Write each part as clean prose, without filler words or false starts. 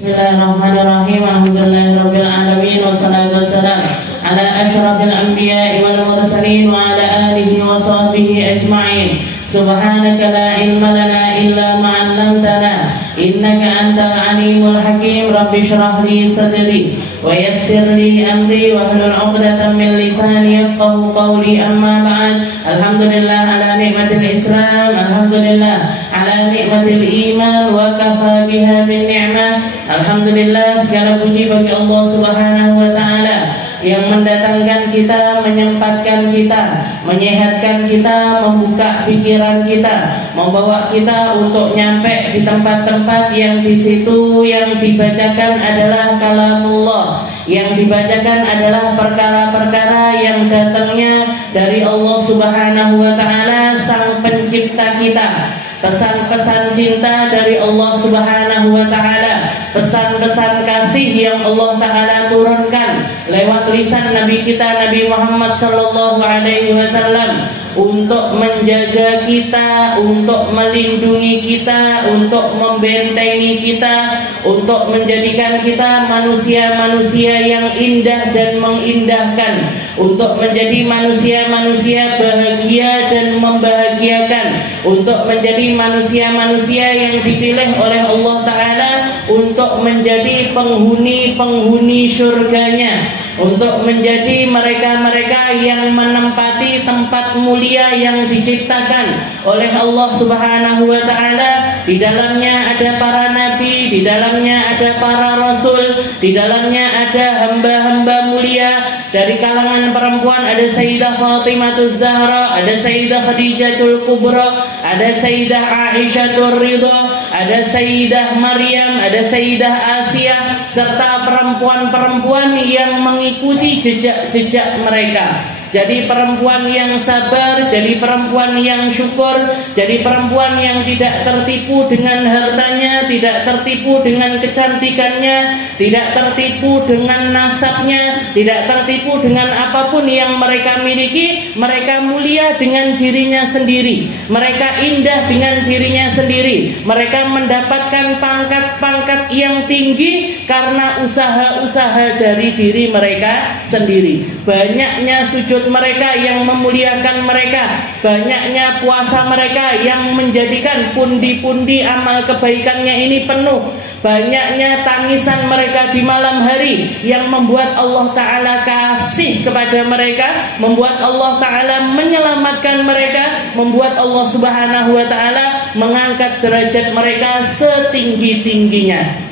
Bismillahirrahmanirrahim. Alhamdulillahirabbil alamin wassalatu wassalamu ala asyrafil anbiya'i wal mursalin wa ala alihi wa sahbihi ajma'in. Subhanaka la ilma lana illa ma 'allamtana innaka antal alimul hakim. Rabbi shrah li sadri wa yassir li amri wa hlul 'uqdatam min lisani yafqahu qawli. Amma ba'd. Alhamdulillah ala nikmatil Islam, alhamdulillah ala nikmatil iman wa kafa biha bin ni'mah. Alhamdulillah, segala puji bagi Allah Subhanahu wa taala yang mendatangkan kita, menyempatkan kita, menyehatkan kita, membuka pikiran kita, membawa kita untuk nyampe di tempat-tempat yang di situ yang dibacakan adalah kalamullah, yang dibacakan adalah perkara-perkara yang datangnya dari Allah Subhanahu wa taala, sang pencipta kita. Pesan-pesan cinta dari Allah Subhanahu wa taala, pesan-pesan kasih yang Allah taala turunkan lewat lisan Nabi kita Nabi Muhammad sallallahu alaihi wasallam untuk menjaga kita, untuk melindungi kita, untuk membentengi kita, untuk menjadikan kita manusia-manusia yang indah dan mengindahkan, untuk menjadi manusia-manusia bahagia dan membahagiakan, untuk menjadi manusia-manusia yang dipilih oleh Allah Ta'ala untuk menjadi penghuni-penghuni surganya, untuk menjadi mereka-mereka yang menempati tempat mulia yang diciptakan oleh Allah Subhanahu wa taala. Di dalamnya ada para nabi, di dalamnya ada para rasul, di dalamnya ada hamba-hamba mulia. Dari kalangan perempuan ada Sayyidah Fatimah Zahra, ada Sayyidah Khadijatul Kubra, ada Sayyidah Aisyatul Ridha, ada Sayyidah Maryam, ada Sayyidah Asia, serta perempuan-perempuan yang mengikuti jejak-jejak mereka. Jadi perempuan yang sabar, jadi perempuan yang syukur, jadi perempuan yang tidak tertipu dengan hartanya, tidak tertipu dengan kecantikannya, tidak tertipu dengan nasabnya, tidak tertipu dengan apapun yang mereka miliki. Mereka mulia dengan dirinya sendiri, mereka indah dengan dirinya sendiri, mereka mendapatkan pangkat-pangkat yang tinggi karena usaha-usaha dari diri mereka sendiri. Banyaknya sujud mereka yang memuliakan mereka, banyaknya puasa mereka yang menjadikan pundi-pundi amal kebaikannya ini penuh, banyaknya tangisan mereka di malam hari yang membuat Allah Ta'ala kasih kepada mereka, membuat Allah Ta'ala menyelamatkan mereka, membuat Allah Subhanahu wa Ta'ala mengangkat derajat mereka setinggi-tingginya.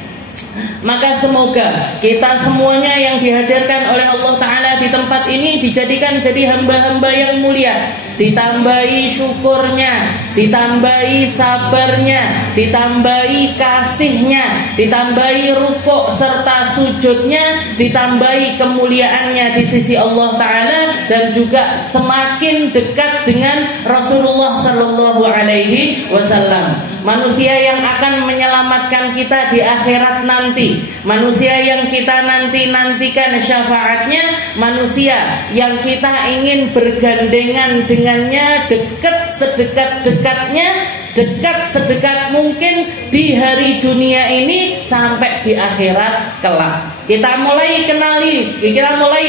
Maka semoga kita semuanya yang dihadirkan oleh Allah Ta'ala di tempat ini dijadikan jadi hamba-hamba yang mulia, ditambahi syukurnya, ditambahi sabarnya, ditambahi kasihnya, ditambahi rukuk serta sujudnya, ditambahi kemuliaannya di sisi Allah Ta'ala, dan juga semakin dekat dengan Rasulullah Sallallahu Alaihi Wasallam. Manusia yang akan menyelamatkan kita di akhirat nanti, manusia yang kita nantikan syafaatnya, manusia yang kita ingin bergandengan dengannya, dekat sedekat-dekatnya, dekat sedekat mungkin di hari dunia ini sampai di akhirat kelak. Kita mulai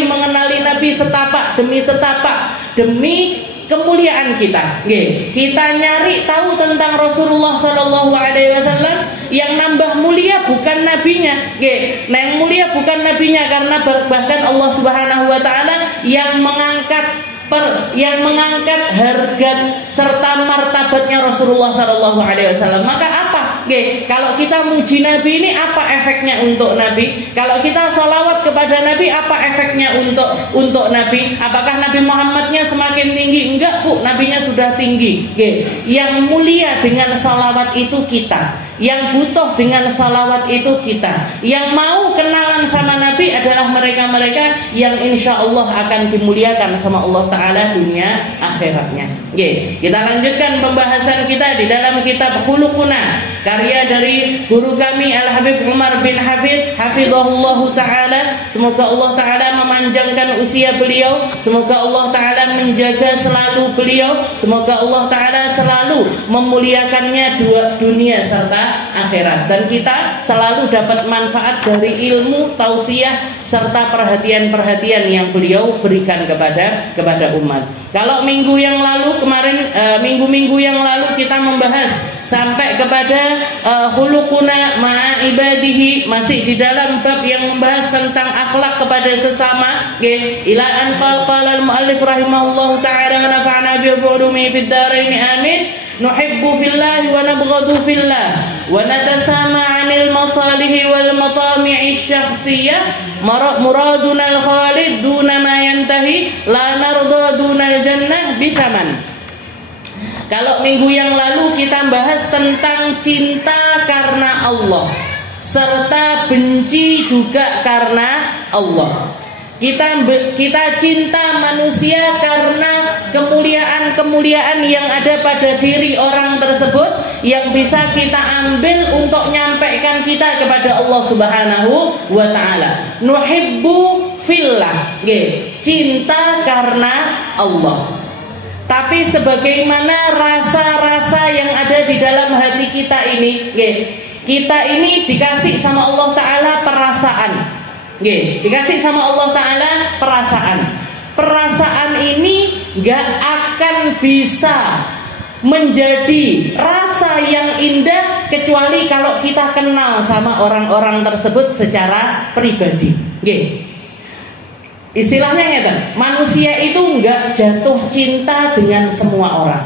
mengenali Nabi setapak demi setapak, demi kemuliaan kita. Kita nyari tahu tentang Rasulullah Sallallahu Alaihi Wasallam. Yang nambah mulia bukan nabinya, yang mulia bukan nabinya, karena bahkan Allah Subhanahu Wa Taala yang mengangkat harga serta martabatnya Rasulullah Sallallahu Alaihi Wasallam. Maka apa? Kalau kita muji Nabi ini, apa efeknya untuk Nabi? Kalau kita salawat kepada Nabi, apa efeknya untuk Nabi? Apakah Nabi Muhammadnya semakin tinggi? Enggak, Bu, Nabinya sudah tinggi. Yang mulia dengan salawat itu kita, yang butuh dengan salawat itu kita, yang mau kenalan sama Nabi adalah mereka-mereka yang insya Allah akan dimuliakan sama Allah Ta'ala dunia akhiratnya. Kita lanjutkan pembahasan kita di dalam kitab Khuluquna karya dari guru kami Al-Habib Umar bin Hafid hafizahullahu taala. Semoga Allah taala memanjangkan usia beliau, semoga Allah taala menjaga selalu beliau, semoga Allah taala selalu memuliakannya dunia serta akhirat, dan kita selalu dapat manfaat dari ilmu, tausiah serta perhatian-perhatian yang beliau berikan kepada umat. Kalau minggu yang lalu kemarin, minggu-minggu yang lalu kita membahas sampai kepada khuluquna ma'a ibadihi, masih di dalam bab yang membahas tentang akhlak kepada sesama. Ila an qala al-muallif rahimahullahu ta'ala wa nafa'ana bi ulumi fid dharain amin. Nuhibbu fillah wa nabghadu fillah wa natasama 'anil masalih wal matami'i syakhsiyah muraduna al-khalid duna ma yantahi la narda duna al-jannah bithaman. Kalau minggu yang lalu kita bahas tentang cinta karena Allah serta benci juga karena Allah. Kita cinta manusia karena kemuliaan-kemuliaan yang ada pada diri orang tersebut yang bisa kita ambil untuk nyampaikan kita kepada Allah Subhanahu wa taala. Nuhibbu fillah, cinta karena Allah. Tapi sebagaimana rasa-rasa yang ada di dalam hati kita ini, kita ini dikasih sama Allah taala perasaan. Dikasih sama Allah ta'ala perasaan. Perasaan ini gak akan bisa menjadi rasa yang indah kecuali kalau kita kenal sama orang-orang tersebut secara pribadi. Istilahnya ngeten, manusia itu gak jatuh cinta dengan semua orang.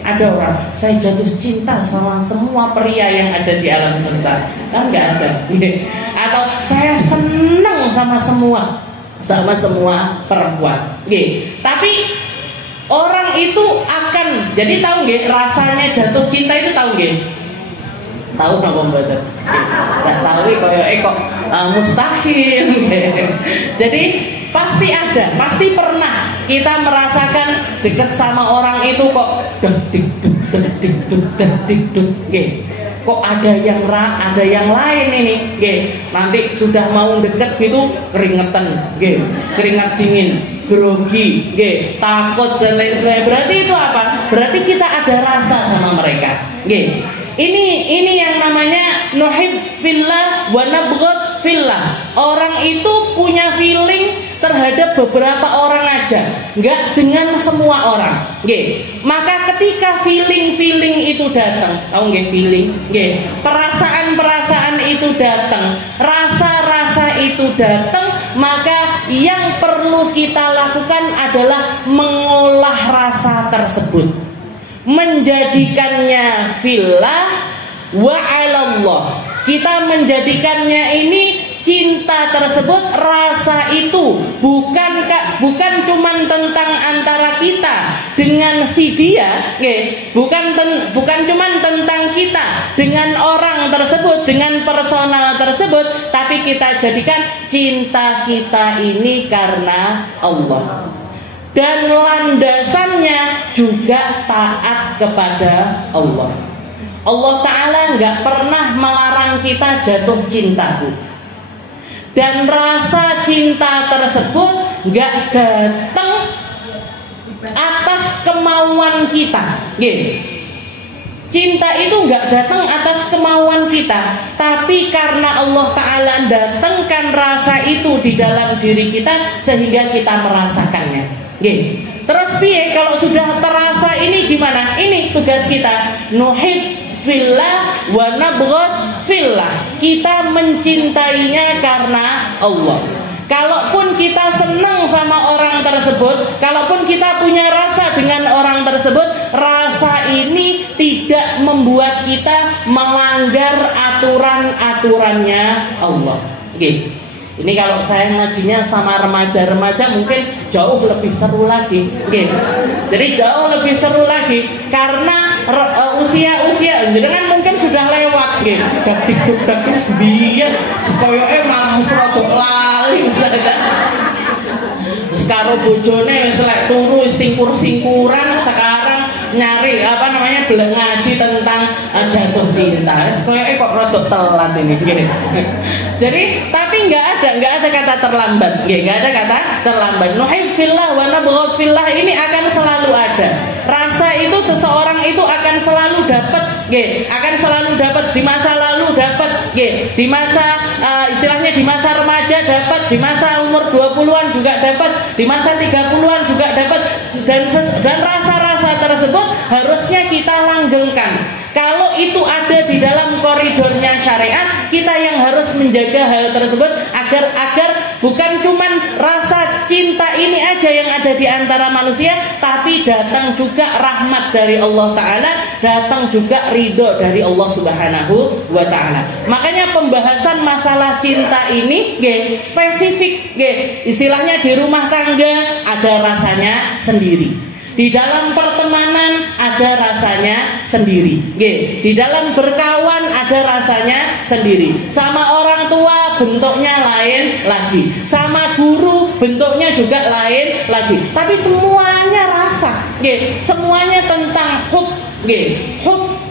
Ada orang, saya jatuh cinta sama semua pria yang ada di alam semesta, kan nggak ada. Atau saya senang sama semua perempuan. Tapi orang itu akan jadi tahu rasanya jatuh cinta itu tahu tahu nggak mboten? Nggak tahu kok mustahil. Jadi pasti ada, pasti pernah kita merasakan dekat sama orang itu kok kok ada yang lain ini, nanti sudah mau deket gitu keringetan, keringat dingin, grogi, takut dan lain sebagainya. Berarti itu apa? Berarti kita ada rasa sama mereka. Ini yang namanya nuhib fillah wa nabghad fillah. Orang itu punya feeling terhadap beberapa orang aja, nggak dengan semua orang. Maka ketika feeling itu datang, tahu nggak feeling? Perasaan itu datang, rasa itu datang, maka yang perlu kita lakukan adalah mengolah rasa tersebut, menjadikannya fillah wa 'alallah. Kita menjadikannya ini cinta tersebut, rasa itu bukan cuman tentang antara kita dengan si dia, bukan cuman tentang kita dengan orang tersebut, dengan personal tersebut, tapi kita jadikan cinta kita ini karena Allah. Dan landasannya juga taat kepada Allah. Allah Ta'ala gak pernah melarang kita jatuh cinta, dan rasa cinta tersebut gak datang atas kemauan kita. Cinta itu gak datang atas kemauan kita, tapi karena Allah Ta'ala datangkan rasa itu di dalam diri kita sehingga kita merasakannya. Terus piye kalau sudah terasa ini gimana? Ini tugas kita, nuhib fillah wa nabghad fillah. Kita mencintainya karena Allah. Kalaupun kita senang sama orang tersebut, kalaupun kita punya rasa dengan orang tersebut, rasa ini tidak membuat kita melanggar aturan-aturannya Allah. Ini kalau saya ngajinya sama remaja-remaja mungkin jauh lebih seru lagi. Jadi jauh lebih seru lagi karena usia-usia jenengan mungkin sudah lewat. Dakik biyen koyoke malah serodok lali misalnya. Wis karo bojone wis lek turu singkur-singkuran, sekarang nyari belajar ngaji tentang jatuh cinta. Kayaknya kok rodok telat ini. Jadi tapi nggak ada kata terlambat, nggak ada kata terlambat. Nuhib fillah wa nabghad fillah ini akan selalu ada. Rasa itu seseorang itu akan selalu dapat, akan selalu dapat di masa lalu dapat, di masa istilahnya di masa remaja dapat, di masa umur 20-an juga dapat, di masa 30-an juga dapat, dan rasa-rasa tersebut harusnya kita langgengkan. Kalau itu ada di dalam koridornya syariat, kita yang harus menjaga hal tersebut agar bukan cuman rasa cinta ini aja yang ada di antara manusia, tapi datang juga rahmat dari Allah Ta'ala, datang juga ridho dari Allah Subhanahu wa Ta'ala. Makanya pembahasan masalah cinta ini spesifik, istilahnya di rumah tangga ada rasanya sendiri, di dalam pertemanan ada rasanya sendiri, di dalam berkawan ada rasanya sendiri, sama orang tua bentuknya lain lagi, sama guru bentuknya juga lain lagi, tapi semuanya rasa, semuanya tentang hub,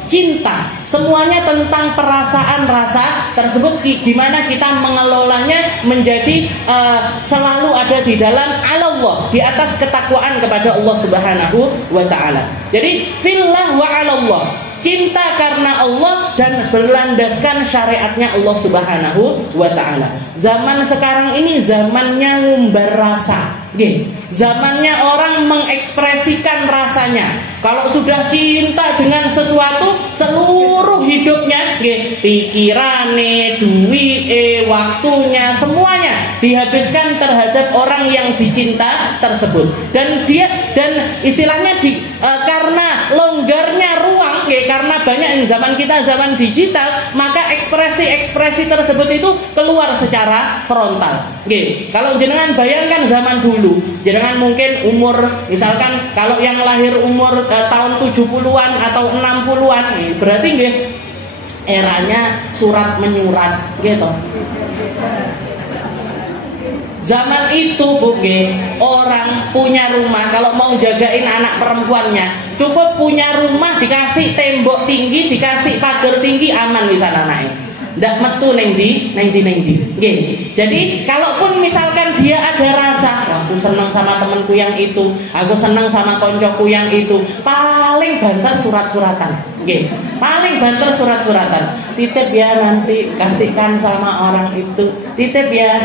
cinta, semuanya tentang perasaan rasa tersebut, gimana kita mengelolanya menjadi selalu ada di dalam Allah, di atas ketakwaan kepada Allah Subhanahu wa Ta'ala. Jadi fillah wa alallah, cinta karena Allah dan berlandaskan syariatnya Allah Subhanahu wa Ta'ala. Zaman sekarang ini zamannya ngumbar rasa, zamannya orang mengekspresikan rasanya. Kalau sudah cinta dengan sesuatu, seluruh hidupnya, pikirannya, duit, waktunya, semuanya dihabiskan terhadap orang yang dicinta tersebut. Dan istilahnya karena longgarnya ruang, karena banyak zaman kita zaman digital, maka ekspresi-ekspresi tersebut itu keluar secara frontal. Kalau jenengan bayangkan zaman dulu, jenengan mungkin umur, misalkan kalau yang lahir umur tahun 70-an atau 60-an, berarti eranya surat menyurat gitu. Zaman itu orang punya rumah, kalau mau jagain anak perempuannya, cukup punya rumah, dikasih tembok tinggi, dikasih pagar tinggi, aman misalnya anaknya. Ndak metu neng di. Jadi kalaupun misalkan dia ada rasa, aku senang sama temanku yang itu, aku senang sama koncoku yang itu, paling banter surat-suratan. Paling banter surat-suratan. Titip ya nanti, kasihkan sama orang itu. Titip ya.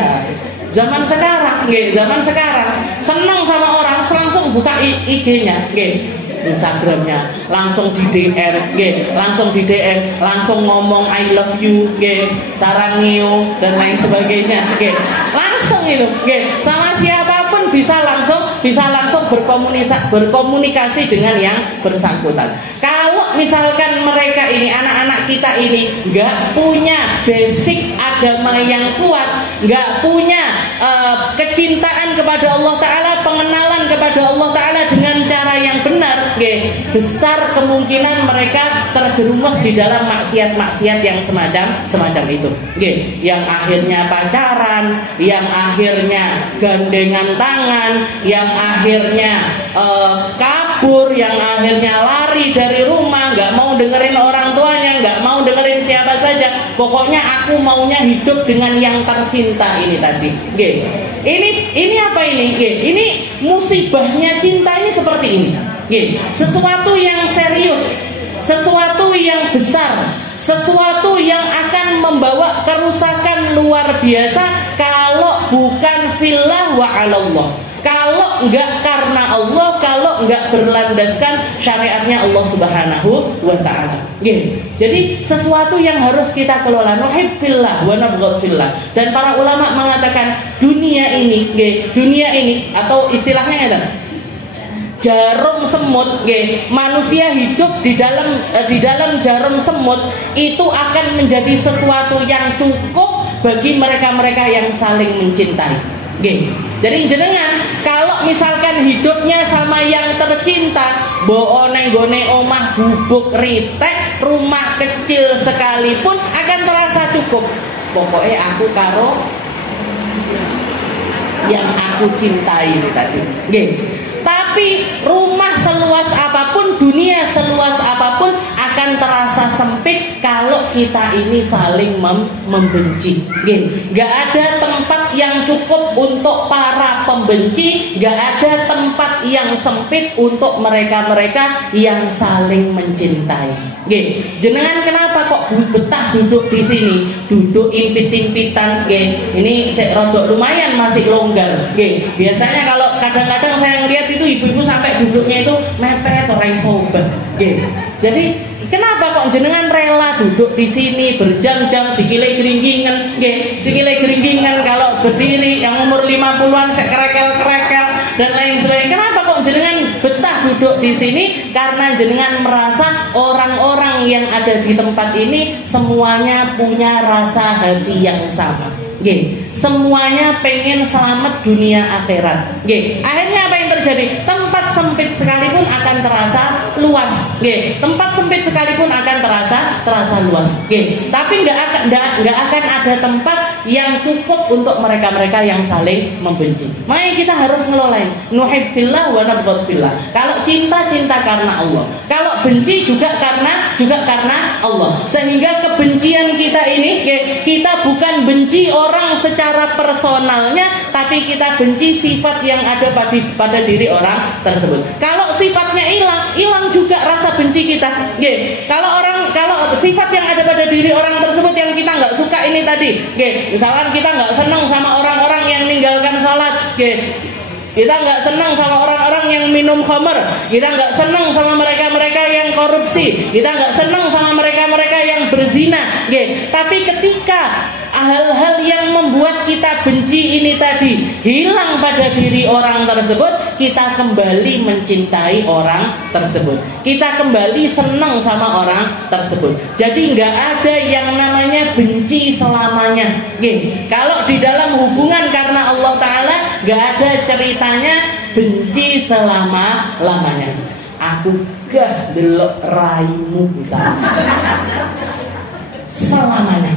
Zaman sekarang senang sama orang, langsung buka IG-nya, Instagramnya, langsung di DM, langsung ngomong I love you, sarangio dan lain sebagainya, langsung itu, sama siapapun bisa langsung berkomunikasi dengan yang bersangkutan. Kalau misalkan mereka ini, anak-anak kita ini nggak punya basic agama yang kuat, nggak punya kecintaan kepada Allah Ta'ala, pengenalan kepada Allah Ta'ala dengan cara yang benar, besar kemungkinan mereka terjerumus di dalam maksiat-maksiat yang semacam itu, yang akhirnya pacaran, yang akhirnya gandengan tangan, yang akhirnya kabur, yang akhirnya lari dari rumah, nggak mau dengerin orang tuanya, nggak mau dengerin siapa saja, pokoknya aku maunya hidup dengan yang tercinta ini tadi. Ini apa ini? Ini musibahnya cinta ini seperti ini. Sesuatu yang serius, sesuatu yang besar, sesuatu yang akan membawa kerusakan luar biasa kalau bukan fillah wa alallah. Kalau enggak karena Allah, kalau enggak berlandaskan syariatnya Allah Subhanahu wa Ta'ala. Jadi sesuatu yang harus kita kelola, nuhib fillah wa nabghad fillah. Dan para ulama mengatakan dunia ini atau istilahnya ada jarum semut, manusia hidup di dalam jarum semut itu akan menjadi sesuatu yang cukup bagi mereka-mereka yang saling mencintai. Jadi jenengan kalau misalkan hidupnya sama yang tercinta, booneng gone omah bubuk ritek, rumah kecil sekalipun akan terasa cukup. Pokoknya aku karo yang aku cintai ini tadi. Tapi rumah seluas apa apapun, dunia seluas apapun akan terasa sempit kalau kita ini saling membenci. Gak ada tempat yang cukup untuk para pembenci, gak ada tempat yang sempit untuk mereka-mereka yang saling mencintai. Jenengan kenapa kok betah duduk di sini, duduk impit-impitan? Ini rodok lumayan masih longgar. Biasanya kalau kadang-kadang saya ngeliat itu ibu-ibu sampai duduknya itu mepet orang sobat. Jadi kenapa kok jenengan rela duduk di sini berjam-jam, sikile geringgingan, sikile geringgingan kalau berdiri, yang umur 50-an sekerekel-kerekel dan lain sebagainya. Kenapa kok jenengan betah duduk di sini? Karena jenengan merasa orang-orang yang ada di tempat ini semuanya punya rasa hati yang sama. Semuanya pengen selamat dunia akhirat. Akhirnya apa yang terjadi? Tempat sempit sekalipun akan terasa luas. Tempat sempit sekalipun akan terasa luas. Tapi nggak akan ada tempat yang cukup untuk mereka-mereka yang saling membenci. Makanya kita harus ngelolain. Nuhib fillah wa nabghad fillah. Kalau cinta karena Allah. Kalau benci juga karena Allah. Sehingga kebencian kita ini, kita bukan benci orang secara personalnya, tapi kita benci sifat yang ada pada diri orang tersebut. Kalau sifatnya hilang juga rasa benci kita. Kalau sifat yang ada pada diri orang tersebut yang kita nggak suka ini tadi, misalkan kita nggak senang sama orang-orang yang meninggalkan sholat, kita nggak senang sama orang-orang yang minum khamar, kita nggak senang sama mereka-mereka yang korupsi, kita nggak senang sama mereka-mereka yang berzina. Tapi ketika hal-hal yang membuat kita benci ini tadi hilang pada diri orang tersebut, kita kembali mencintai orang tersebut, kita kembali senang sama orang tersebut. Jadi nggak ada yang namanya benci selamanya. Kalau di dalam hubungan karena Allah Ta'ala nggak ada ceritanya benci selama-lamanya. Aku gah delok raimu misalnya selamanya,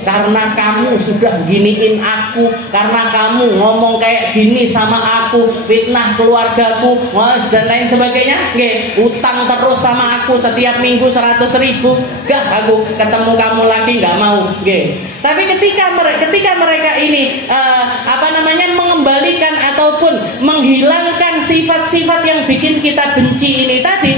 karena kamu sudah giniin aku, karena kamu ngomong kayak gini sama aku, fitnah keluargaku, dan lain sebagainya. Utang terus sama aku setiap minggu 100.000, gak aku ketemu kamu lagi nggak mau. Tapi ketika mereka ini mengembalikan ataupun menghilangkan sifat-sifat yang bikin kita benci ini tadi,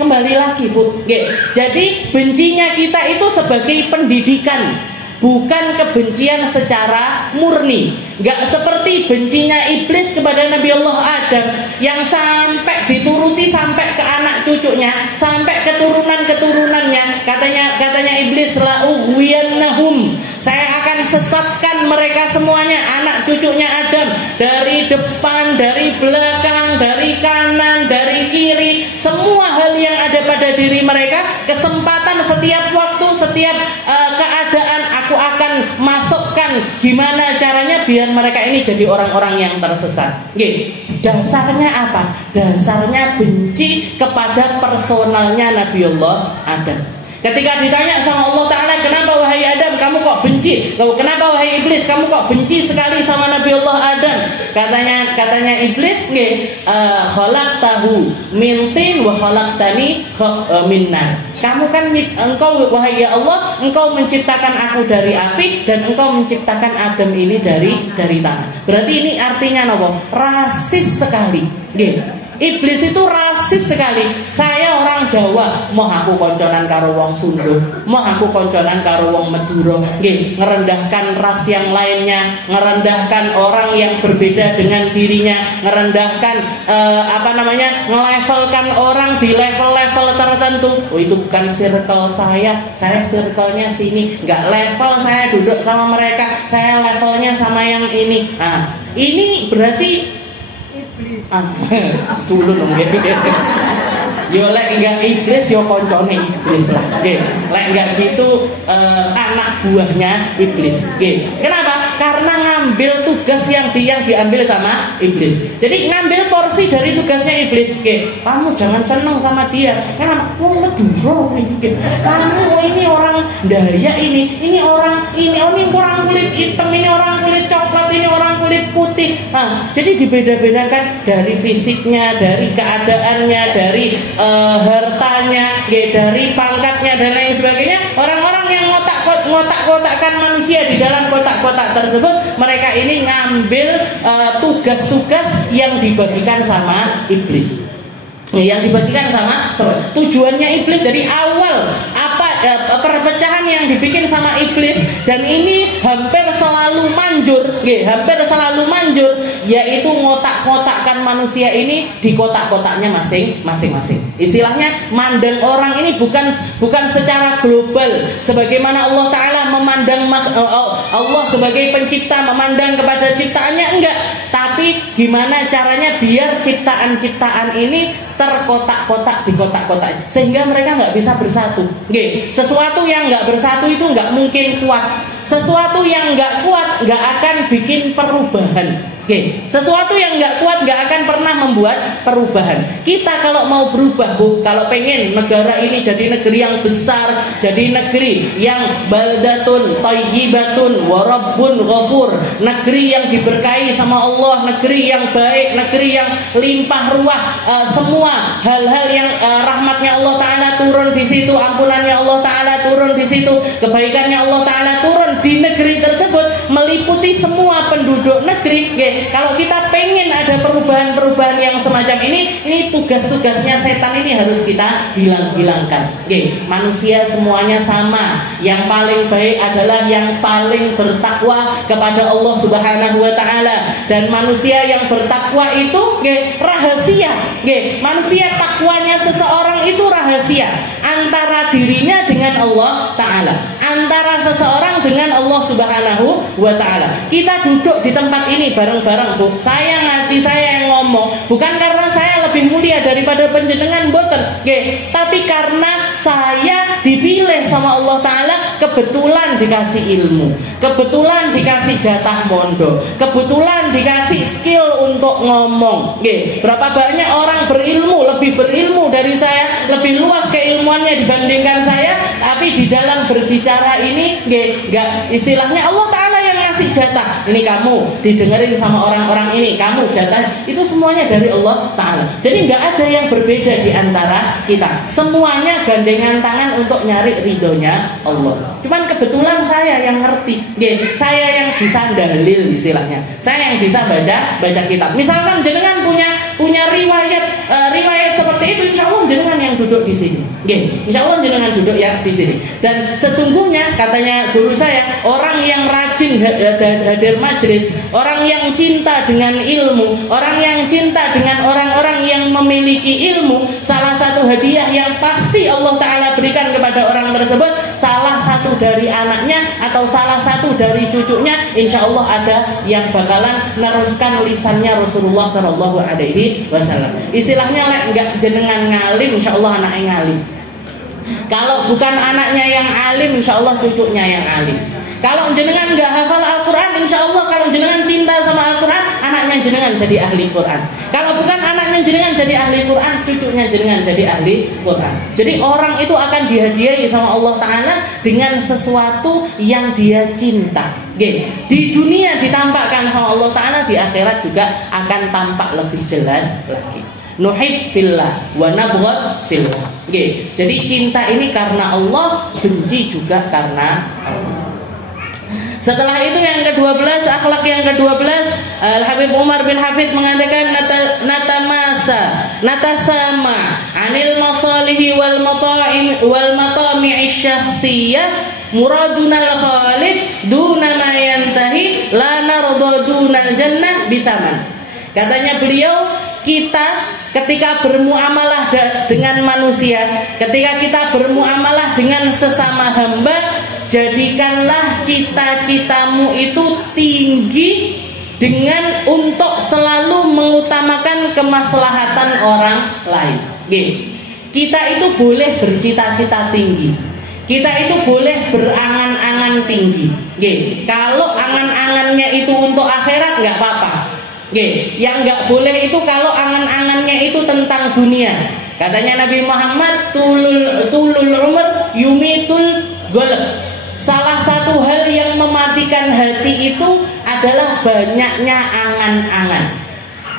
kembali lagi Bu. Jadi bencinya kita itu sebagai pendidikan, bukan kebencian secara murni. Gak seperti bencinya iblis kepada Nabi Allah Adam yang sampai dituruti sampai ke anak cucunya, sampai keturunan-keturunannya. Katanya iblis, la ughwiyannahum, saya akan sesatkan mereka semuanya, anak cucunya Adam, dari depan, dari belakang, dari kanan, dari kiri, semua hal yang ada pada diri mereka, kesempatan setiap waktu, setiap keadaan aku akan masukkan gimana caranya biar mereka ini jadi orang-orang yang tersesat. Dasarnya apa? Dasarnya benci kepada personalnya Nabi Allah Adam. Ketika ditanya sama Allah Ta'ala, kenapa wahai Adam kamu kok benci? Kenapa wahai iblis kamu kok benci sekali sama Nabi Allah Adam? Katanya iblis, khalaqtahu min tin wa khalaqtani min nar. Kamu kan engkau wahai ya Allah, engkau menciptakan aku dari api dan engkau menciptakan Adam ini dari tanah. Berarti ini artinya apa? Rasis sekali. Iblis itu rasis sekali. Saya orang Jawa, mau aku konconan karo wong Sunda, mau aku konconan karo wong Madura, ngerendahkan ras yang lainnya, ngerendahkan orang yang berbeda dengan dirinya, ngerendahkan ngelevelkan orang di level-level tertentu. Oh itu bukan circle saya circle-nya sini, nggak level saya duduk sama mereka, saya levelnya sama yang ini. Nah, ini berarti tulun dong yo lek enggak iblis yo koncone iblis lah. Lek enggak gitu anak buahnya iblis. Kenapa? Karena ngambil tugas yang diambil sama iblis. Jadi ngambil porsi dari tugasnya iblis. Oke, kamu jangan senang sama dia. Kenapa? Oh, meduro ini. Kamu ini orang daya ini orang kulit hitam, ini orang kulit coklat, ini orang kulit putih. Jadi dibeda-bedakan dari fisiknya, dari keadaannya, dari hartanya, dari pangkatnya dan lain sebagainya. Orang-orang yang ngotak-kotakkan manusia di dalam kotak-kotak tersebut, mereka ini ngambil tugas-tugas yang dibagikan sama iblis. Yang dibagikan sama tujuannya iblis dari awal perpecahan yang dibikin sama iblis, dan ini hampir selalu manjur, yaitu ngotak-ngotakkan manusia ini di kotak-kotaknya masing-masing. Istilahnya mandang orang ini bukan secara global sebagaimana Allah Ta'ala memandang Allah sebagai pencipta, memandang kepada ciptaannya, enggak, tapi gimana caranya biar ciptaan-ciptaan ini terkotak-kotak di kotak-kotak sehingga mereka nggak bisa bersatu. Sesuatu yang nggak bersatu itu nggak mungkin kuat. Sesuatu yang nggak kuat nggak akan bikin perubahan. Sesuatu yang nggak kuat nggak akan pernah membuat perubahan. Kita kalau mau berubah, kalau pengen negara ini jadi negeri yang besar, jadi negeri yang baldatun thayyibatun wa rabbun ghafur, negeri yang diberkahi sama Allah, negeri yang baik, negeri yang limpah ruah, semua hal-hal yang rahmatnya Allah Ta'ala turun di situ, ampunannya Allah Ta'ala turun di situ, kebaikannya Allah Ta'ala turun di negeri tersebut, meliputi semua penduduk negeri. Kalau kita pengen ada perubahan-perubahan yang semacam ini tugas-tugasnya setan ini harus kita hilangkan. Manusia semuanya sama. Yang paling baik adalah yang paling bertakwa kepada Allah Subhanahu wa Ta'ala. Dan manusia yang bertakwa itu rahasia. Manusia takwanya seseorang itu rahasia antara dirinya dengan Allah Ta'ala, antara seseorang dengan Allah Subhanahu wa Ta'ala. Kita duduk di tempat ini bareng-bareng, Bu. Saya ngaji, saya yang ngomong, bukan karena saya lebih mulia daripada panjenengan, boten. Tapi karena saya dipilih sama Allah Ta'ala, kebetulan dikasih ilmu, kebetulan dikasih jatah mondok, kebetulan dikasih skill untuk ngomong. Berapa banyak orang berilmu, lebih berilmu dari saya, lebih luas keilmuannya dibandingkan saya, tapi di dalam berbicara ini enggak, istilahnya Allah Ta'ala yang ngasih jatah. Ini kamu didengerin sama orang-orang ini, kamu jatah, itu semuanya dari Allah Ta'ala. Jadi enggak ada yang berbeda di antara kita, semuanya gandengan tangan untuk nyari ridhonya Allah. Cuman kebetulan saya yang ngerti, saya yang bisa dalil, istilahnya saya yang bisa baca kitab. Misalkan jenengan punya riwayat seperti itu, insya Allah jenengan yang duduk di sini. Insya Allah jenengan duduk ya di sini. Dan sesungguhnya katanya guru saya, orang yang rajin hadir majlis, orang yang cinta dengan ilmu, orang yang cinta dengan orang-orang yang memiliki ilmu, salah satu hadiah yang pasti Allah Ta'ala berikan kepada orang tersebut, salah satu dari anaknya atau salah satu dari cucunya, insya Allah ada yang bakalan neruskan lisannya Rasulullah Sallallahu Alaihi Wasallam. Istilahnya enggak jenengan ngalim, insya Allah anaknya ngalim. Kalau bukan anaknya yang alim, insya Allah cucunya yang alim. Kalau jenengan nggak hafal Al-Quran, insya Allah kalau jenengan cinta sama Al-Quran, anaknya jenengan jadi ahli Quran. Kalau bukan anaknya jenengan jadi ahli Quran, cucunya jenengan jadi ahli Quran. Jadi orang itu akan dihadiahi sama Allah Ta'ala dengan sesuatu yang dia cinta. Di dunia ditampakkan sama Allah Ta'ala, di akhirat juga akan tampak lebih jelas lagi. Nuhib fillah wa nabghad fillah. Jadi cinta ini karena Allah, benci juga karena Allah. Setelah itu yang ke-12, akhlak yang ke-12, Al-Habib Umar bin Hafid mengatakan natasama anil masalihi wal matami'i syakhsiyah muradunal khalid duna ma yantahi la narda dunal jannah bitaman. Katanya beliau, kita ketika bermuamalah dengan manusia, ketika kita bermuamalah dengan sesama hamba, jadikanlah cita-citamu itu tinggi dengan untuk selalu mengutamakan kemaslahatan orang lain. Kita itu boleh bercita-cita tinggi, kita itu boleh berangan-angan angan-angan tinggi. Nggih, kalau angan-angannya itu untuk akhirat nggak apa-apa. Nggih, yang nggak boleh itu kalau angan-angannya itu tentang dunia. Katanya Nabi Muhammad, tulul umur yumitul goleb. Salah satu hal yang mematikan hati itu adalah banyaknya angan-angan.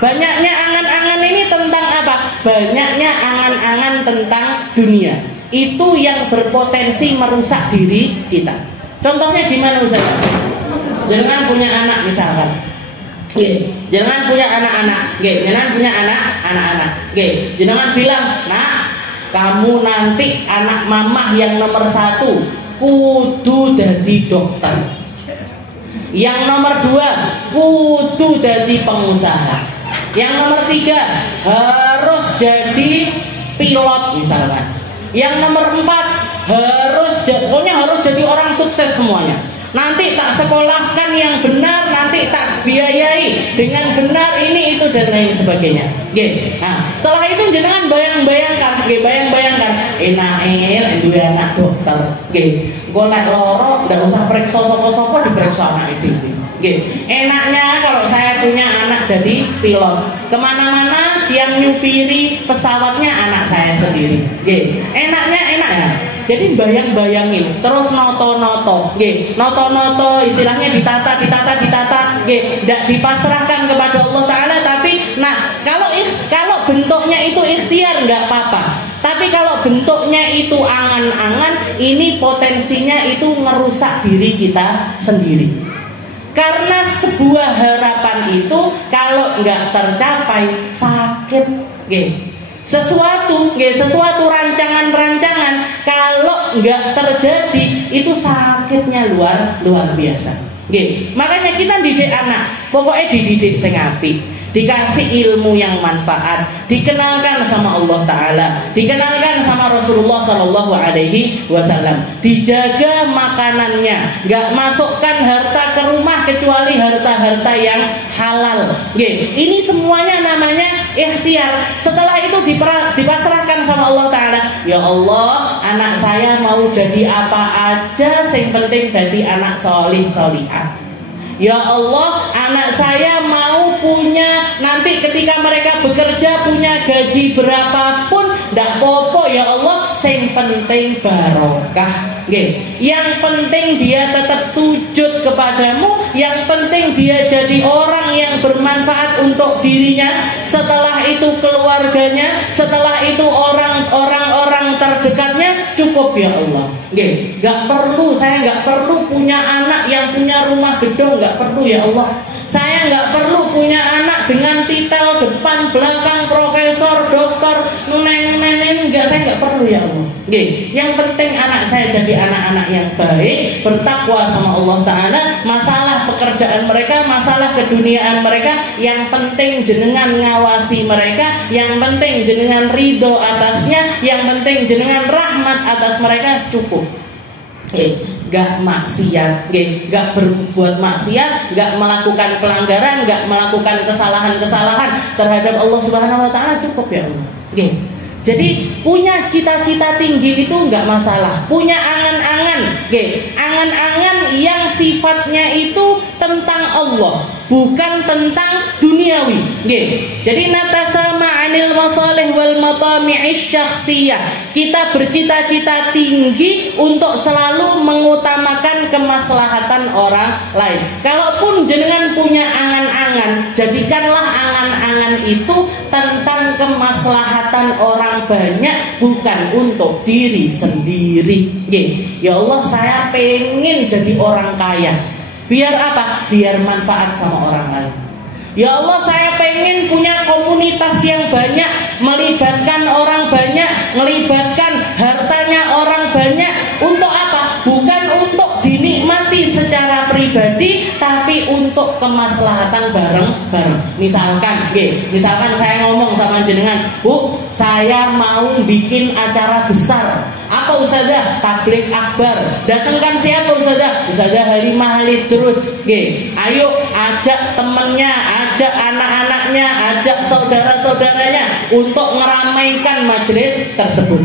Banyaknya angan-angan ini tentang apa? Banyaknya angan-angan tentang dunia. Itu yang berpotensi merusak diri kita. Contohnya gimana Ustaz? Jangan punya anak misalkan. Jangan punya anak-anak. Jangan punya anak-anak. Jangan bilang, "Nak, kamu nanti anak mamah yang nomor 1 kudu jadi dokter. Yang nomor 2 kudu jadi pengusaha. Yang nomor 3 harus jadi pilot misalkan. Yang nomor 4 pokoknya harus jadi orang sukses semuanya. Nanti tak sekolahkan yang benar, nanti tak biayai dengan benar ini itu dan lain sebagainya." Nah, setelah itu jangan bayangkan, enak duwe anak dokter. Golek loro ndak usah periksa sapa-sapa, diperiksa anak itu. Enaknya kalau saya punya anak jadi pilot, kemana-mana yang nyupiri pesawatnya anak saya sendiri. Enaknya enak ya. Jadi bayangin, terus noto-noto, istilahnya ditata, tidak dipasrahkan kepada Allah Taala. Tapi, kalau bentuknya itu ikhtiar nggak apa-apa. Tapi kalau bentuknya itu angan-angan, ini potensinya itu merusak diri kita sendiri. Karena sebuah harapan itu kalau nggak tercapai sakit, sesuatu rancangan kalau nggak terjadi itu sakitnya luar biasa. Makanya kita didik anak, pokoknya dididik sing apik, dikasih ilmu yang manfaat, dikenalkan sama Allah Ta'ala, dikenalkan sama Rasulullah Sallallahu Alaihi Wasallam, dijaga makanannya, nggak masukkan harta ke rumah kecuali harta-harta yang halal. Ini semuanya namanya ikhtiar. Setelah itu dipasrahkan sama Allah Ta'ala. Ya Allah, anak saya mau jadi apa aja, yang penting jadi anak solih-solihah. Ya Allah, anak saya mau punya, nanti ketika mereka bekerja punya gaji berapapun ndak popo ya Allah, yang penting barokah. Yang penting dia tetap sujud kepadamu, yang penting dia jadi orang yang bermanfaat untuk dirinya, setelah itu keluarganya, setelah itu orang-orang terdekatnya, cukup ya Allah. Saya nggak perlu punya anak yang punya rumah gedung, nggak perlu ya Allah. Saya nggak perlu punya anak dengan titel depan belakang profesor, dokter, enggak, saya nggak perlu ya Allah. Yang penting anak saya jadi anak-anak yang baik, bertakwa sama Allah Ta'ala. Masalah pekerjaan mereka, masalah keduniaan mereka, yang penting jenengan ngawasi mereka, yang penting jenengan ridho atasnya, yang penting jenengan rahmat atas mereka, cukup. Gak maksiat, gak berbuat maksiat, gak melakukan pelanggaran, gak melakukan kesalahan-kesalahan terhadap Allah Subhanahu Wa Ta'ala, cukup ya Allah. Jadi punya cita-cita tinggi itu nggak masalah. Punya angan-angan, angan-angan yang sifatnya itu tentang Allah, bukan tentang duniawi. Jadi natasama anil masalih wal matami'is syakhsiyah. Kita bercita-cita tinggi untuk selalu mengutamakan kemaslahatan orang lain. Kalaupun jenengan punya angan-angan, jadikanlah angan-angan itu tentang kemaslahatan orang banyak, bukan untuk diri sendiri. Ya Allah, saya pengen jadi orang kaya. Biar apa? Biar manfaat sama orang lain. Ya Allah, saya pengen punya komunitas yang banyak, melibatkan orang banyak, melibatkan hartanya orang banyak. Untuk apa? Bukan untuk dinikmati secara pribadi, tapi untuk kemaslahatan bareng-bareng. Misalkan saya ngomong sama jenengan, Bu, saya mau bikin acara besar. Apa Ustazah? Tablik akbar. Datangkan siapa Ustazah? Ustazah Halimah Halid terus. Ayo ajak temennya, ajak anak-anaknya, ajak saudara-saudaranya untuk meramaikan majelis tersebut.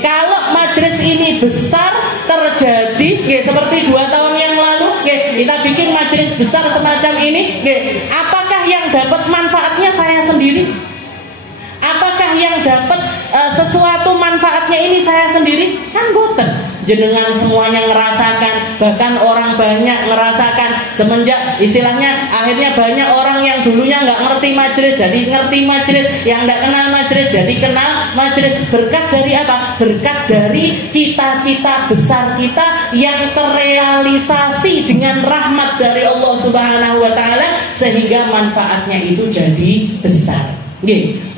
Kalau majelis ini besar terjadi seperti 2 tahun besar semacam ini, apakah yang dapat manfaatnya saya sendiri? Apakah yang dapat sesuatu manfaatnya ini saya sendiri? Kan boten. Jenengan semuanya ngerasakan, bahkan orang banyak ngerasakan semenjak istilahnya akhirnya banyak orang yang dulunya nggak ngerti majelis jadi ngerti majelis, yang nggak kenal majelis jadi kenal majelis. Berkat dari apa? Berkat dari cita-cita besar kita yang terrealisasi dengan rahmat dari Allah Subhanahu wa taala sehingga manfaatnya itu jadi besar.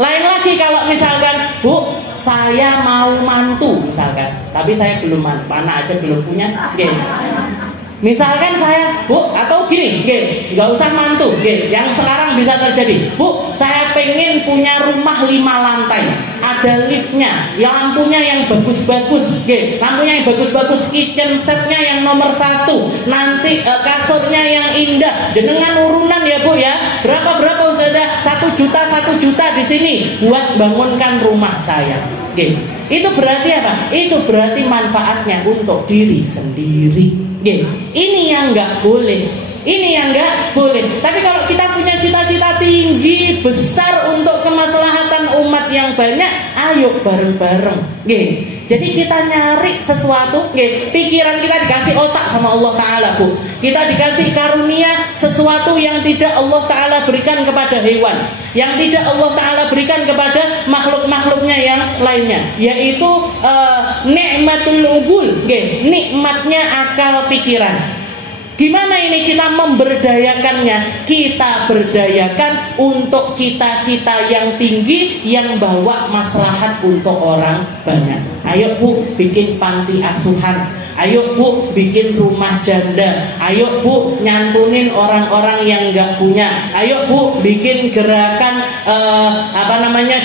Lain lagi kalau misalkan, Bu, saya mau mantu misalkan, tapi saya belum mantu, anak aja belum punya. Misalkan saya, Bu, atau gini, nggak usah mantu, yang sekarang bisa terjadi, Bu, saya pengen punya rumah 5 lantai, ada liftnya, lampunya yang bagus-bagus, lampunya yang bagus-bagus, kitchen setnya yang nomor 1, nanti kasurnya yang indah, jenengan urunan ya Bu ya, berapa sudah 1 juta di sini buat bangunkan rumah saya. Itu berarti apa? Itu berarti manfaatnya untuk diri sendiri. Ini yang nggak boleh. Ini yang nggak boleh. Tapi kalau kita punya cita-cita tinggi besar untuk kemaslahatan umat yang banyak, ayo bareng-bareng. Jadi kita nyari sesuatu, pikiran kita dikasih otak sama Allah Ta'ala, Bu. Kita dikasih karunia sesuatu yang tidak Allah Ta'ala berikan kepada hewan, yang tidak Allah Ta'ala berikan kepada makhluk-makhluknya yang lainnya, yaitu nikmatul ugul, nikmatnya akal pikiran. Gimana ini kita memberdayakannya? Kita berdayakan untuk cita-cita yang tinggi yang bawa maslahat untuk orang banyak. Ayo Bu, bikin panti asuhan. Ayo Bu, bikin rumah janda. Ayo Bu, nyantunin orang-orang yang nggak punya. Ayo Bu, bikin gerakan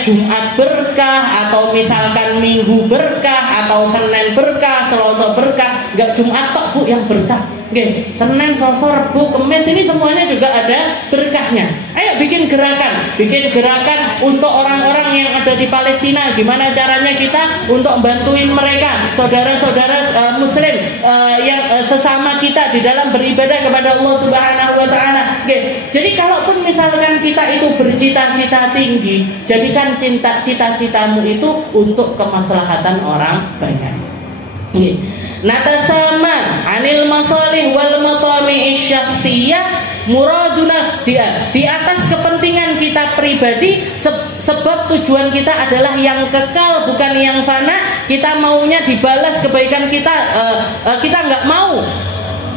Jumat berkah, atau misalkan Minggu berkah, atau Senin berkah, Selasa berkah. Nggak Jumat tok Bu yang berkah. Senin, Selasa, Rabu, Kamis ini semuanya juga ada berkahnya. Ayo bikin gerakan untuk orang-orang yang ada di Palestina. Gimana caranya kita untuk bantuin mereka, saudara-saudara Muslim yang sesama kita di dalam beribadah kepada Allah Subhanahu wa taala. Jadi kalaupun misalkan kita itu bercita-cita tinggi, jadikan cita-citamu itu untuk kemaslahatan orang banyak. Natasama anil masalih wal matami syakhsiyah muraduna di atas kepentingan kita pribadi, sebab tujuan kita adalah yang kekal bukan yang fana. Kita maunya dibalas kebaikan kita, kita nggak mau,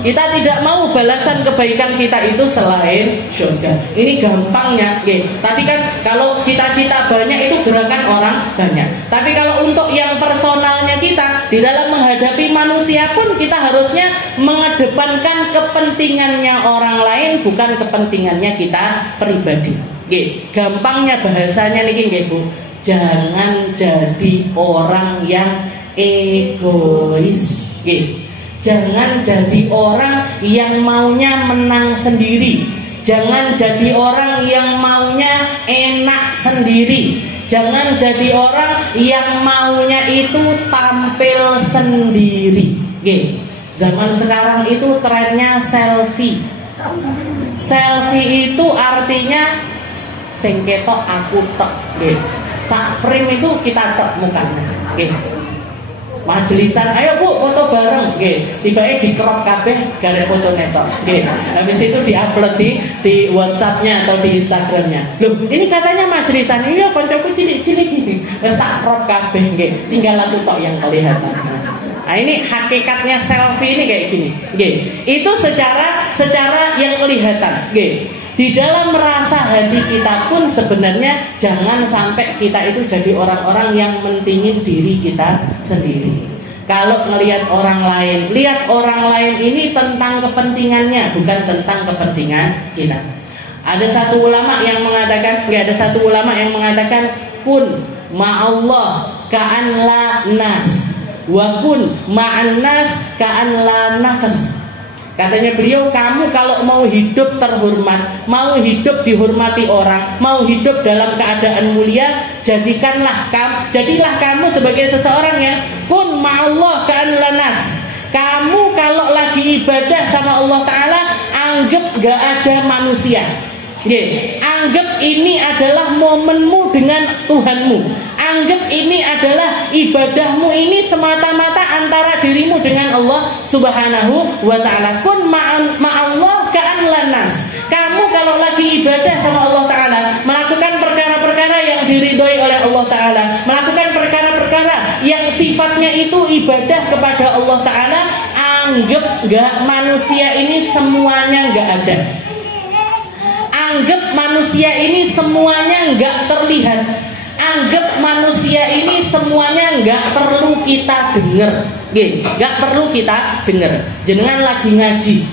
kita tidak mau balasan kebaikan kita itu selain surga. Ini gampangnya. Tadi kan kalau cita-cita banyak itu gerakan orang banyak. Tapi kalau untuk yang personalnya kita di dalam menghadapi manusia pun kita harusnya mengedepankan kepentingannya orang lain bukan kepentingannya kita pribadi. Gampangnya bahasanya nih Bu, jangan jadi orang yang egois. Jangan jadi orang yang maunya menang sendiri. Jangan jadi orang yang maunya enak sendiri. Jangan jadi orang yang maunya itu tampil sendiri. Zaman sekarang itu trennya selfie. Selfie itu artinya sing ketok aku tok. Sak frame itu kita tok mukanya. Majelisan, ayo Bu foto bareng, tiba-tiba di crop kabeh gara foto netok, habis itu diupload di WhatsAppnya atau di Instagramnya. Loh, ini katanya majelisan, iya koncoku cilik-cilik gini, wes tak crop kabeh, tinggal aku tok yang kelihatan. Nah ini hakikatnya selfie ini kayak gini, itu secara yang kelihatan, Di dalam rasa hati kita pun sebenarnya jangan sampai kita itu jadi orang-orang yang mentingin diri kita sendiri. Kalau ngelihat orang lain, lihat orang lain ini tentang kepentingannya, bukan tentang kepentingan kita. Ada satu ulama yang mengatakan, kun ma'allah ka'an la nas, wa kun ma'an nas ka'an la nafas. Katanya beliau, kamu kalau mau hidup terhormat, mau hidup dihormati orang, mau hidup dalam keadaan mulia, jadilah kamu sebagai seseorang yang kun ma'allah ka'an lanas. Kamu kalau lagi ibadah sama Allah Ta'ala, anggap gak ada manusia. Anggap ini adalah momenmu dengan Tuhanmu. Anggap ini adalah ibadahmu ini semata-mata antara dirimu dengan Allah Subhanahu wa ta'ala. Kun ma'allah ka'an lanas. Kamu kalau lagi ibadah sama Allah Ta'ala, melakukan perkara-perkara yang diridhoi oleh Allah Ta'ala, melakukan perkara-perkara yang sifatnya itu ibadah kepada Allah Ta'ala, anggap gak manusia ini semuanya gak ada. Anggap manusia ini semuanya nggak terlihat. Anggap manusia ini semuanya nggak perlu kita dengar. Nggak perlu kita dengar. Jenengan lagi ngaji.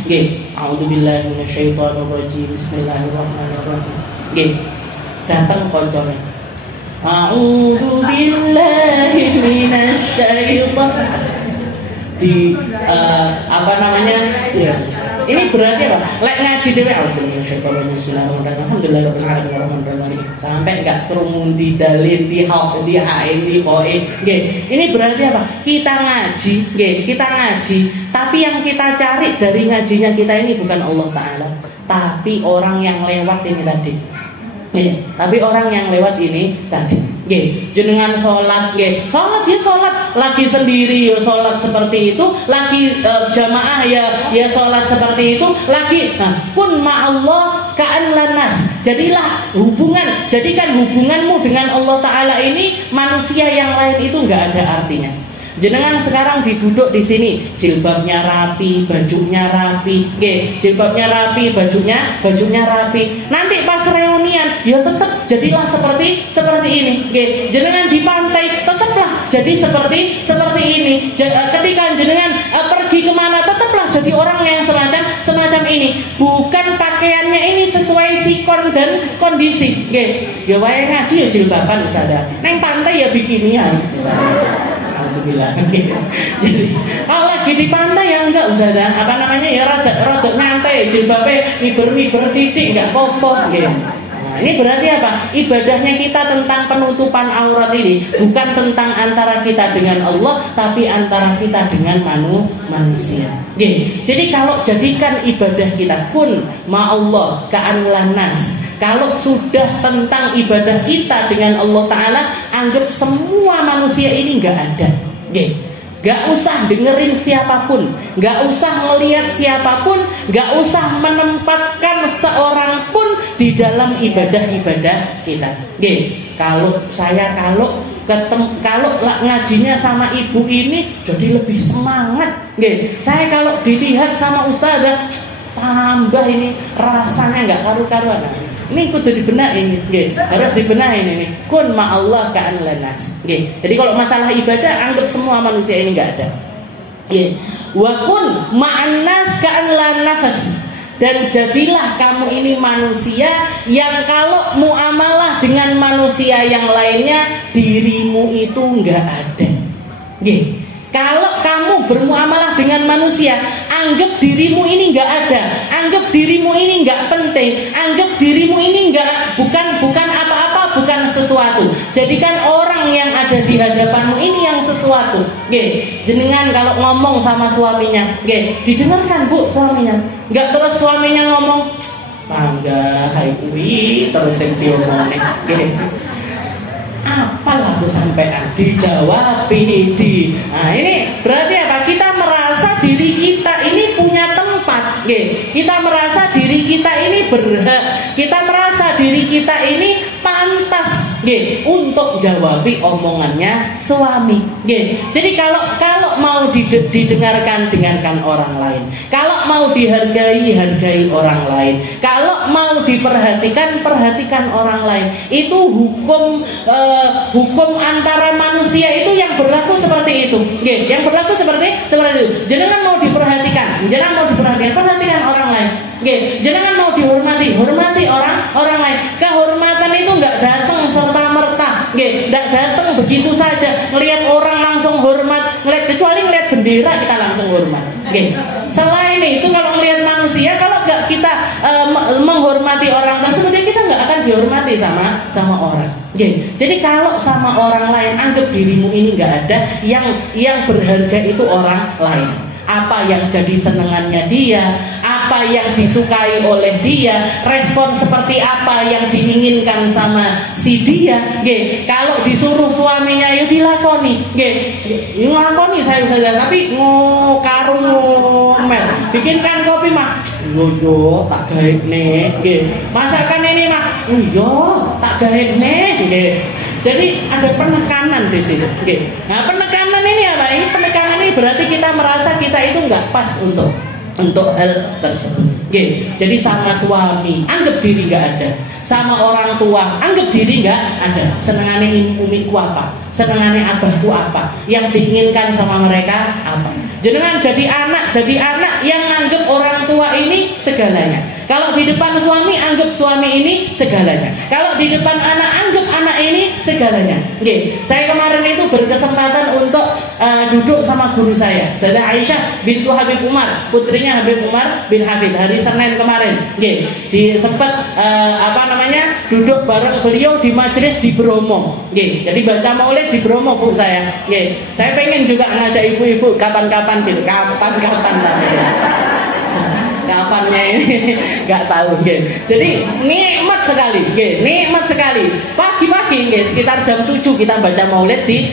A'udzubillahi minasyaitonirrajim. Bismillahirrahmanirrahim. Datang koncone. A'udzubillahi minasyaitonir. Di apa namanya? Ya. Ini berarti apa? Lek ngaji dhewe Bismillahirrahmanirrahim. Sampai enggak kerumun di dalil di haq di hain di qoe. Ini berarti apa? Kita ngaji, kita ngaji, tapi yang kita cari dari ngajinya kita ini bukan Allah Ta'ala, tapi orang yang lewat ini tadi. Tapi orang yang lewat ini tadi. Jenengan sholat, sholat ya sholat, lagi sendiri ya sholat seperti itu, lagi jamaah ya sholat seperti itu, lagi kun ma'allah ka'an lanas. Jadikan hubunganmu dengan Allah Ta'ala ini manusia yang lain itu nggak ada artinya. Jenengan sekarang diduduk di sini, jilbabnya rapi, bajunya rapi, jilbabnya rapi, bajunya rapi. Nanti pas reunian, ya tetap jadilah seperti ini. Jenengan di pantai, tetaplah jadi seperti ini. Ketika jenengan pergi kemana, tetaplah jadi orang yang semacam ini. Bukan pakaiannya ini sesuai sikon dan kondisi. Ya wae ngaji ya jilbaban misalnya. Neng pantai ya bikinian misalnya. Jadi kalau lagi di pantai ya enggak usah dah, apa namanya ya rada nyantai, jilbabnya miber titik enggak apa-apa gitu. Nah, ini berarti apa? Ibadahnya kita tentang penutupan aurat ini bukan tentang antara kita dengan Allah, tapi antara kita dengan manusia. Jadi kalau jadikan ibadah kita kun ma'allah ka'an lanas. Kalau sudah tentang ibadah kita dengan Allah Ta'ala, anggap semua manusia ini gak ada. Gak usah dengerin siapapun, gak usah melihat siapapun, gak usah menempatkan seorang pun di dalam ibadah-ibadah kita. Kalau ngajinya sama ibu ini jadi lebih semangat. Saya kalau dilihat sama ustazah tambah ini rasanya nggak karu-karuan. Ini kudu dibenahin, harus dibenahin ini. Kun ma'allah ka'an lanas. Jadi kalau masalah ibadah anggap semua manusia ini nggak ada. Wa kun ma'an nas ka'an lanafas. Dan jadilah kamu ini manusia yang kalau muamalah dengan manusia yang lainnya dirimu itu nggak ada. Kalau kamu bermuamalah dengan manusia, anggap dirimu ini nggak ada, anggap dirimu ini nggak penting, anggap dirimu ini bukan apa-apa, bukan sesuatu. Jadikan orang yang ada di hadapanmu ini yang sesuatu. Jenengan kalau ngomong sama suaminya, didengarkan bu suaminya, nggak terus suaminya ngomong, bangga, hai kuwi terus yang diomongin. Apalah aku sampean dijawab di. Nah ini berarti apa? Kita merasa diri kita ini punya tempat. Kita merasa diri kita ini berhak. Kita merasa diri kita ini pantas untuk jawabi omongannya suami. Jadi kalau mau dengarkan orang lain. Kalau mau dihargai orang lain. Kalau mau diperhatikan orang lain. Itu hukum antara manusia itu yang berlaku seperti itu. Yang berlaku seperti itu. Jangan mau diperhatikan, perhatikan orang lain. Jangan mau hormati orang lain. Kehormatan itu nggak datang serta merta, nggak datang begitu saja. Ngelihat orang langsung hormat, kecuali ngelihat bendera kita langsung hormat. Selain itu kalau ngelihat manusia, kalau nggak kita menghormati orang tersebut, kita nggak akan dihormati sama orang. Jadi kalau sama orang lain, anggap dirimu ini nggak ada. Yang berharga itu orang lain. Apa yang jadi senengannya dia, apa yang disukai oleh dia, respon seperti apa yang diinginkan sama si dia. Nggih, kalau disuruh suaminya yo dilakoni, nggih. Yo nglakoni saya tapi karo ngomel. Bikinkan kopi mah, yo tak gaekne, nggih. Masakan ini mah, yo tak gaekne, nggih. Jadi ada penekanan di sini. Okay. Nah, penekanan ini apa? Ini penekanan ini berarti kita merasa kita itu nggak pas untuk hal tersebut. Okay. Jadi sama suami anggap diri nggak ada, sama orang tua anggap diri nggak ada. Senengane umiku apa? Senengane abahku apa? Yang diinginkan sama mereka apa? Jenengan jadi anak yang anggap orang tua ini segalanya. Kalau di depan suami anggap suami ini segalanya. Kalau di depan anak anggap anak ini segalanya. Oke, saya kemarin itu berkesempatan untuk duduk sama guru saya, Sayyidah Aisyah bintu Habib Umar, putrinya Habib Umar bin Habib, hari Senin kemarin. Oke, sempat duduk bareng beliau di majelis di Bromo. Oke, jadi baca maulid di Bromo bu saya. Oke, saya pengen juga ngajak ibu-ibu kapan-kapan gitu, kapan-kapan kapannya ini nggak tahu, okay. Jadi nikmat sekali, okay. Nikmat sekali. Pagi-pagi, okay, sekitar jam 7 kita baca maulid di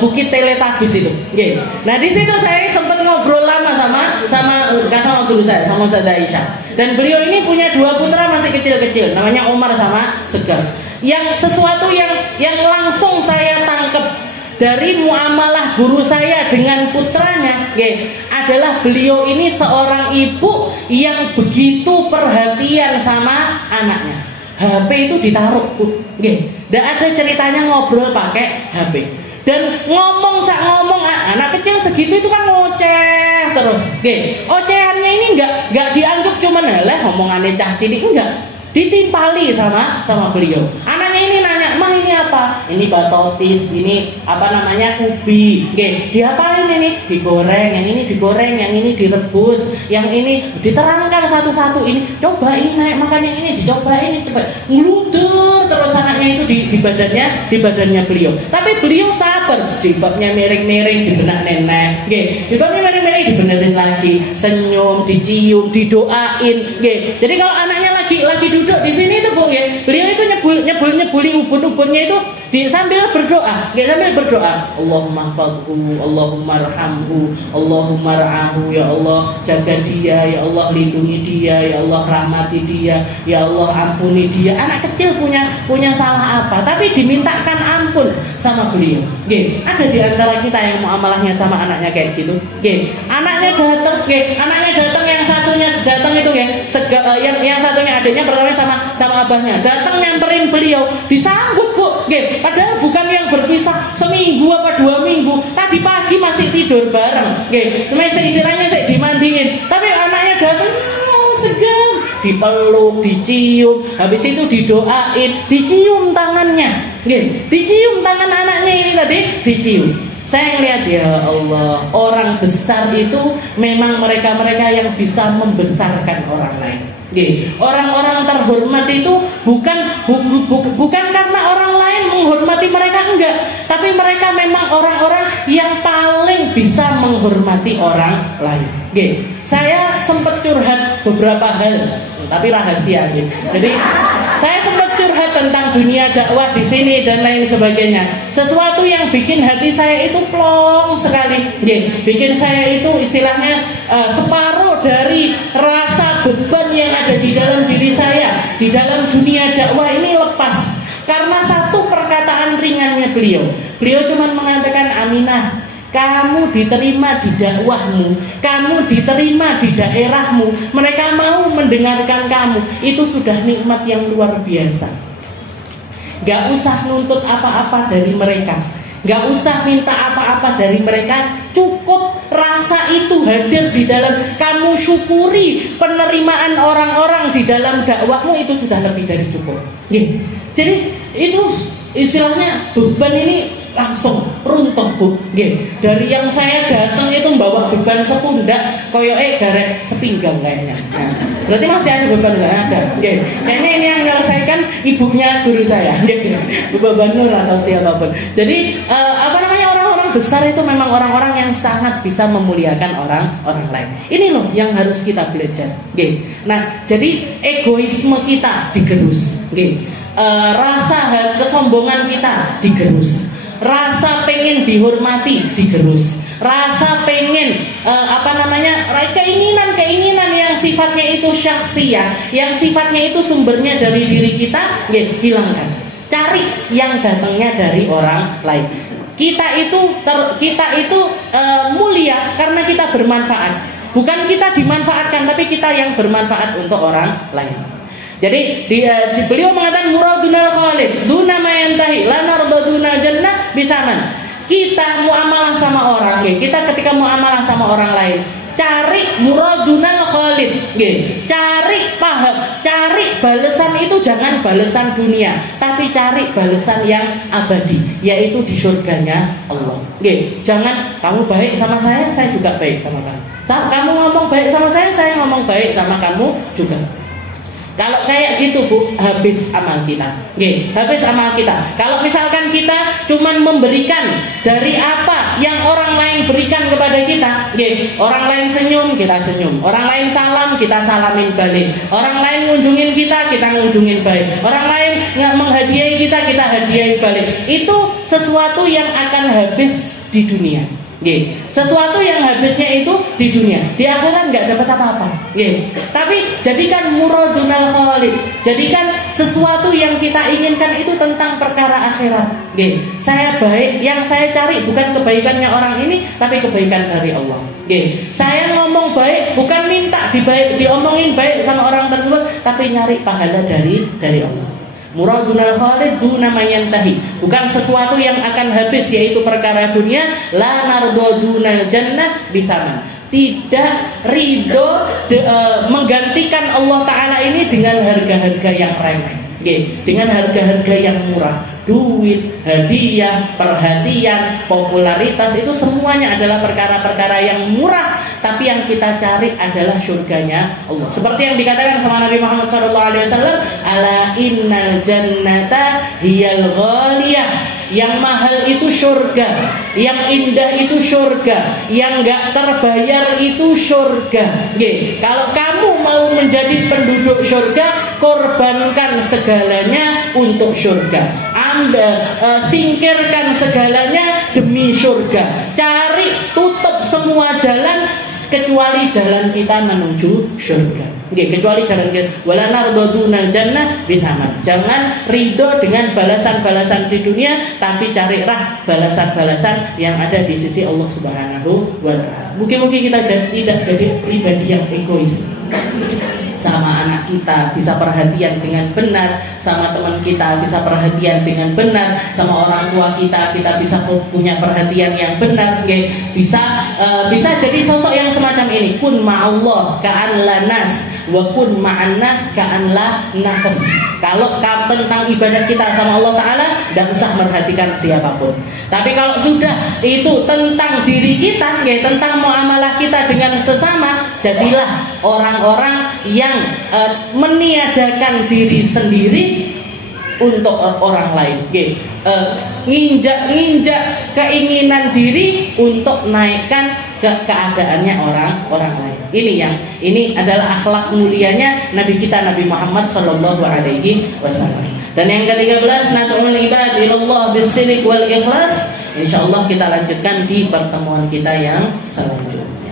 Bukit Teletabis itu, okay. Nah di situ saya sempat ngobrol lama sama guru saya, sama Sayyidah Aisyah. Dan beliau ini punya 2 putra masih kecil-kecil, namanya Umar sama Segar. Yang sesuatu yang langsung saya tangkap dari muamalah guru saya dengan putranya, adalah beliau ini seorang ibu yang begitu perhatian sama anaknya. HP itu ditaruh, nggak ada ceritanya ngobrol pakai HP. Dan ngomong anak kecil segitu itu kan ngoceh terus, ocehannya ini nggak dianggap cuman ngomongannya cah cilik, enggak. Ditimpali sama beliau. Anaknya ini nanya, "Mah ini apa?" "Ini batotis, ini ubi." Oke, diapain ini? Digoreng, yang ini digoreng, yang ini direbus, yang ini diterangkan satu-satu. Ini coba ini naik makan ini, dicoba ini, coba. Ngeludur terus anaknya itu di badannya beliau. Tapi beliau sabar, jilbabnya miring-miring di benak nenek. Oke, jilbabnya miring-miring dibenerin lagi, senyum, dicium, didoain. Oke. Jadi kalau anaknya lagi duduk di sini itu bu, beliau itu nyebuli ubun-ubunnya itu sambil berdoa, Allahumma hafadhu, Allahumma arhamhu, Allahumma ra'ahu, ya Allah jaga dia, ya Allah lindungi dia, ya Allah rahmati dia, ya Allah ampuni dia. Anak kecil punya salah apa, tapi dimintakan ampun sama beliau. Ada di antara kita yang muamalahnya sama anaknya kayak gitu. Anaknya datang, yang satunya datang itu yang satunya adiknya pertama sama abahnya datang nyamperin beliau, disambut bu, padahal bukan yang berpisah seminggu apa 2 minggu, tadi pagi masih tidur bareng, cuma istilahnya saya dimandiin, tapi anaknya datang segan, dipeluk, dicium, habis itu didoain, dicium tangannya, dicium tangan anaknya ini tadi, dicium. Saya ngeliat, ya Allah, orang besar itu memang mereka-mereka yang bisa membesarkan orang lain. Orang-orang terhormat itu bukan karena orang lain menghormati mereka, enggak, tapi mereka memang orang-orang yang paling bisa menghormati orang lain. Saya sempat curhat beberapa hal, tapi rahasia. Jadi saya sempat curhat tentang dunia dakwah di sini dan lain sebagainya. Sesuatu yang bikin hati saya itu plong sekali. Bikin saya itu istilahnya separuh dari rasa beban yang ada di dalam diri saya di dalam dunia dakwah ini lepas karena satu perkataan ringannya beliau. Beliau cuma mengatakan, "Aminah, kamu diterima di dakwahmu, kamu diterima di daerahmu, mereka mau mendengarkan kamu, itu sudah nikmat yang luar biasa. Gak usah nuntut apa-apa dari mereka, gak usah minta apa-apa dari mereka, cukup rasa itu hadir di dalam kamu, syukuri penerimaan orang-orang di dalam dakwahmu, itu sudah lebih dari cukup." Jadi itu istilahnya beban ini langsung runtuh bu. Dari yang saya datang itu membawa beban sepundak, koyoke garek sepinggang kayaknya. Berarti masih ada beban, nggak ada. Kayaknya ini yang menyelesaikan ibunya guru saya, Bu Banur atau siapapun. Jadi orang-orang besar itu memang orang-orang yang sangat bisa memuliakan orang lain. Ini loh yang harus kita belajar. Okay. Nah, jadi egoisme kita digerus. Okay. Rasa kesombongan kita digerus. Rasa pengen dihormati digerus. Rasa pengen keinginan yang sifatnya itu syakhsiyah, yang sifatnya itu sumbernya dari diri kita, ya hilangkan. Cari yang datangnya dari orang lain. Kita itu mulia karena kita bermanfaat. Bukan kita dimanfaatkan, tapi kita yang bermanfaat untuk orang lain. Jadi beliau mengatakan muradunal khalid duna ma yantahi la nardaduna jannah bitaman. Kita muamalah sama orang, kita ketika muamalah sama orang lain, cari muradunal khalid, cari paham, cari balasan itu jangan balasan dunia, tapi cari balasan yang abadi, yaitu di surganya Allah. Jangan kamu baik sama saya juga baik sama kamu. Kamu ngomong baik sama saya ngomong baik sama kamu juga. Kalau kayak gitu Bu, habis amal kita. Habis amal kita. Kalau misalkan kita cuman memberikan dari apa yang orang lain berikan kepada kita, orang lain senyum, kita senyum. Orang lain salam, kita salamin balik. Orang lain ngunjungin kita ngunjungin balik. Orang lain menghadiahi kita hadiahin balik. Itu sesuatu yang akan habis di dunia. Sesuatu yang habisnya itu di dunia, di akhirat nggak dapat apa-apa. Tapi jadikan muradunal khalid, jadikan sesuatu yang kita inginkan itu tentang perkara akhirat. Saya baik, yang saya cari bukan kebaikannya orang ini, tapi kebaikan dari Allah. Saya ngomong baik, bukan minta diomongin baik sama orang tersebut, tapi nyari pahala dari Allah. Muradunal khalid duna ma yantahi, bukan sesuatu yang akan habis, yaitu perkara dunia. La nardadunal jannah bithaman, tidak ridho menggantikan Allah Ta'ala ini dengan harga-harga yang remeh, dengan harga-harga yang murah. Duit, hadiah, perhatian, popularitas, itu semuanya adalah perkara-perkara yang murah, tapi yang kita cari adalah surganya Allah. Seperti yang dikatakan sama Nabi Muhammad SAW, ala innal jannata hiyal ghaliyah, yang mahal itu surga, yang indah itu surga, yang gak terbayar itu surga. Kalau kamu mau menjadi penduduk surga, korbankan segalanya untuk surga. Singkirkan segalanya demi surga. Cari, tutup semua jalan kecuali jalan kita menuju surga. Kecuali jalan kita. Wala nardadunal jannah bithaman. Jangan ridho dengan balasan-balasan di dunia, tapi carilah balasan-balasan yang ada di sisi Allah Subhanahu wa ta'ala. Mungkin kita tidak jadi pribadi yang egois. Sama anak kita bisa perhatian dengan benar, sama teman kita bisa perhatian dengan benar, sama orang tua kita bisa punya perhatian yang benar. Bisa jadi sosok yang semacam ini. Kun ma'allah ka'an la nas wa kun ma'an nas ka'an la nafas. Kalau tentang ibadah kita sama Allah Ta'ala, tidak usah merhatikan siapapun. Tapi kalau sudah itu tentang diri kita, tentang muamalah kita dengan sesama, jadilah orang-orang yang meniadakan diri sendiri untuk orang lain. Nginjak keinginan diri untuk naikkan keadaannya orang lain. Ini adalah akhlak mulianya Nabi kita Nabi Muhammad sallallahu alaihi wasallam. Dan yang ke-13, nad'ul ibad ilallah bis-sidq wal ikhlas. Insyaallah kita lanjutkan di pertemuan kita yang selanjutnya.